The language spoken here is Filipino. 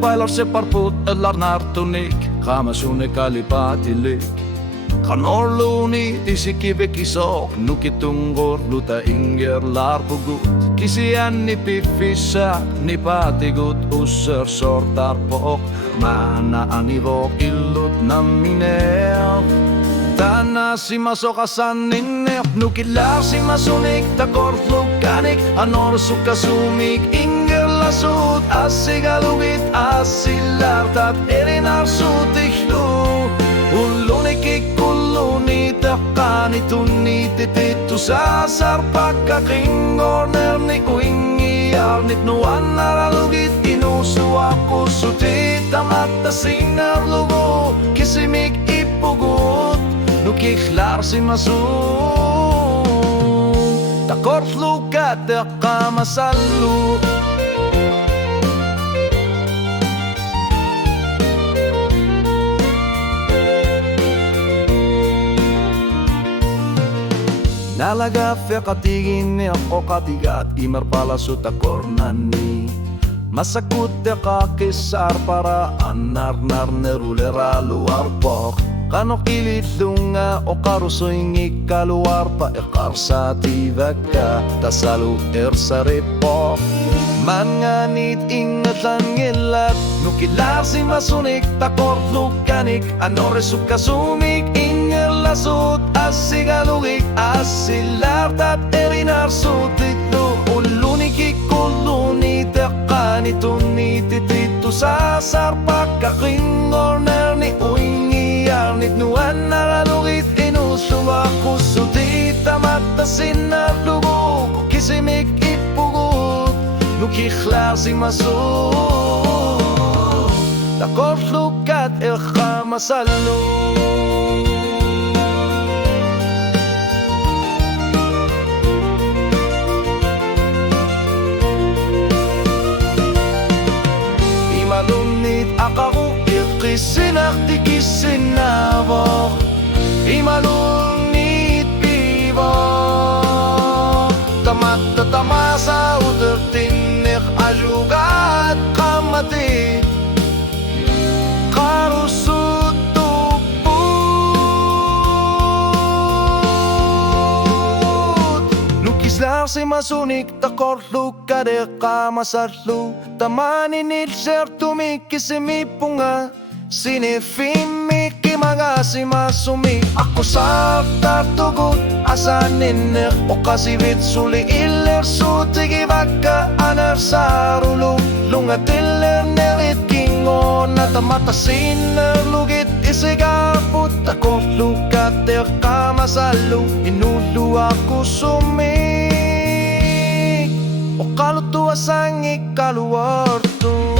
pailar se parput ellar nartunik, kamasune kalipatilik. Kanorluni tisikivekisok, nukitungor luta inger larpugut. Kisian ni pifissa, ni patigut usser sortarpok. Mana anivok illut nammineo. Tana si masokasan ninne, nukilar si masunik, takortlukanik, anor sukasumik, inger lasut, asigalugit, asilartat, erinarsutiklu. Ulunikik kuluni takani tunitititu sasar pagkakingorner ni uingiyar nit nuan naralugit inusuako sutit amata sinarlugo kisimik ipugut nukiklar si masu takortlukat takamasalu. Nalaga fe katigin ni ako katigat imar pala su takornani masakut te kakisar para anar-nar nerulera luar pok kano kilit dunga o karusoingi kaluar pa ekar sa tivagka tasalu sa repok manganit ingatan ngilat nukilar si masunik takor lukanik ano resukasumik inger lasut asigalugik asilartat erinarsutiklu ulunikik kuluni takani tunitititu sasar pagkakingorner ni uingiyar nit nuan naralugit inusuwaku sudita matasin na lugo kisimik ipugut nukiklar si masu takortlukat ilkamasalu. Imalunit akaku ikisinak tikisinabok imalunit pibok tamat tatamasa udertinik alugat kamati karusut tuput nukislar si masunik takorluk kade kamasarlu tamaninit ser tumikisimipunga sinifimik mga si masumi ako sa tartugut asaninir o kasibit suli ilir sutigi baka anar sarulu lungatiller nerit kingo natamatasin lugit isigaput ako lukater kamasalu inulu ako sumik o kalutuwa sang ikaluwarto.